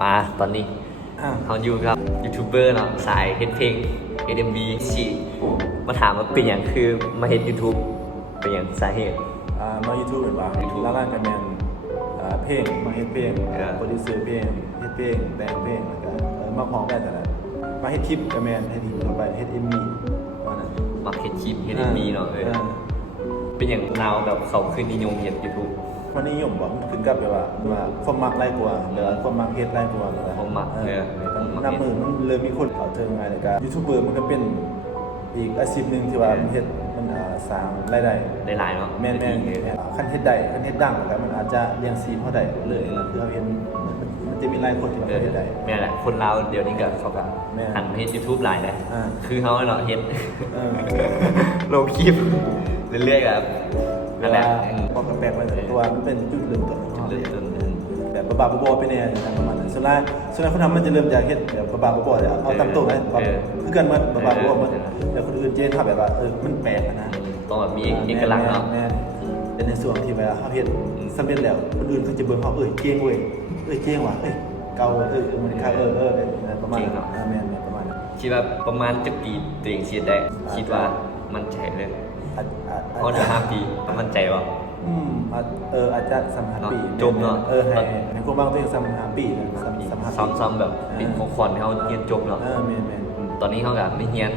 มาตอนนี้อ่าเขาอยู่กับยูทูบเบอร์เนาะสายเฮ็ดเพลง ADMB ชีมาถามว่าเป็นอย่างคือมาเฮ็ด YouTube เป็นอย่างสาเหตุอ่ามา YouTube เป็นป่ะ YouTube แล้วร้านกันแมนอ่าเพลงมาเฮ็ดเพลงเออโปรดิวเซอร์เพลงเฮ็ดเพลงแบงเพลงแล้วก็เออมาพร้อมกันแต่ละมาเฮ็ดคลิปกับแมนเฮ็ดคลิปต่อไปเฮ็ด MV ว่านั้นมาเฮ็ดคลิป ADMB เนาะเออเป็นอย่างนาวแบบเขาขึ้นนิยมเฮ็ด YouTube มันนิยมบ่มันขึ้นกับแบบว่าว่าความมักหลายกว่าหรือว่าความมักเฮ็ดหลายกว่าหรือว่าความมักเอเอออน้ำมือมันเริ่มมีคนเข้าถึงอะไรแล้วก็ยูทูบเบอร์มันก็เป็นอีกอาชีพหนึงที่ว่ามันเฮ็ดมันอ่าสร้างรายได้ได้หลายเนาะแม่นแม่นเออคันเฮ็ดได้คันเฮ็ดดังแล้วมันอาจจะเลี้ยงซีเขาได้เลยนะคือเขาเห็นมันมันจะมีหลายคนที่มาเออเฮ็ดได้แม่นแหละคนลาวเดี๋ยวนี้ก็เขาก็แม่นหันมาเฮ็ด YouTube หลายเลยอ่าคือเขาเนาะเฮ็ดเออลงคลิปเรื่อยๆครับ เวนั่นแหลาละอืมพอกระแปลกไปเพราะว่ามันเป็นจุดเริ่มต้นของจุดเขาเริ่มต้นอืมแบบบ้าๆบอๆไปเนี่ยประมาณนั้นส่วนใหญ่ส่วนใหญ่คนทำมันจะเริ่มจากเฮ็ดแบบบ้าๆบอๆเลยเอาตามตรงเลยแบบเออคือกันมันบ้าๆบอๆมันเออแต่คนอื่นเจนทำแบบว่าเออมันแปลกอะนะต้องแบบมีเอกลักษณ์เนาะแม่ๆเป็นในส่วนที่เวลาเขาเฮ็ดอืมสำเร็จแล้วคนอื่นเขาจะเบิ่งเขาเอ้ยเก่งเว้ยเอ้ยเก่งว่ะเอ้ยเก่าเอ้ยเออมันค่าเออเออประมาณนั้นอ่าแม่นๆประมาณนั้นคิดว่าประมาณจะปีตัวเองเสียได้คิดว่ามันใจเลย อาจอาจเพราะจะห้าปีมันใจวะอืมอาจเอออาจจะสามห้าปีเนาะจบเนาะเออให้ให้ความบางตัวเองสามห้าปีนะสามสามห้าปีซ้ำๆแบบเป็นของขวัญให้เขาเรียนจบเนาะ เออแม่นแม่นอืมตอนนี้เขาแบบไม่เรียน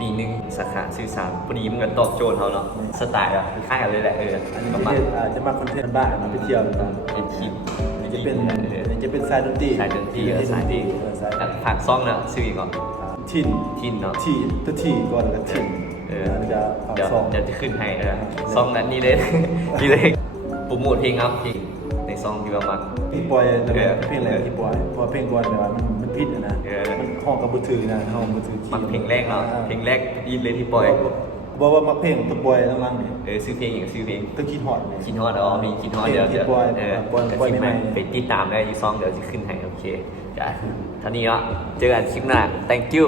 ปีหนึ่งสาขาสื่อสารพอดีมันก็ตอบโจทย์เขาเนาะสไตล์อะคือคล้ายกันเลยแหละเอออันนี้ประประมามาณณอาจจะมาคอนเทนต์บ้านมาไปเที่ยวกันเป็นคลิปอันนี้จะเป็นเอออันนี้จะเป็นสายดนตรีสายดนตรีกับสายดีเออสายฝากซ่องแล้วซื้ออีกก่อนอ่าทินทินเนาะ ทีตัวทีก่อนแล้วก็ทิน เออแล้วจะฝากเดี๋ยวซองเดี๋ยวจะขึ้นให้เออซองนั้นนี่เลยนี่เลยโปรโมทเพลงครับเพลงในซองที่ว่ามักพี่ปอยแล้วเออเพลงอะไรพี่ปอยเพราะว่าเพลงก่อนแบบว่ามันมันผิดอะนะเออมันห้องกับบุถือนะห้องบุถือมักเพลงแรกเนาะเพลงแรกยินเลยที่ปล่อยบอกว่ามาเพลงตัวปอยหลังๆนี่เออซื้อเพลงอย่างซื้อเพลงต้องคิดฮอดเลยคิดฮอดอ๋อมีคิดฮอดเดี๋ยวเพลงเดี๋ยวที่ปล่อยเออปล่อยจะปล่อยขึ้นใหม่มาๆไปติดตามได้ที่ซองเดี๋ยวจะขึ้นให้โอเคจ้ะท่านี้เนาะเจอกันคลิปหน้า thank you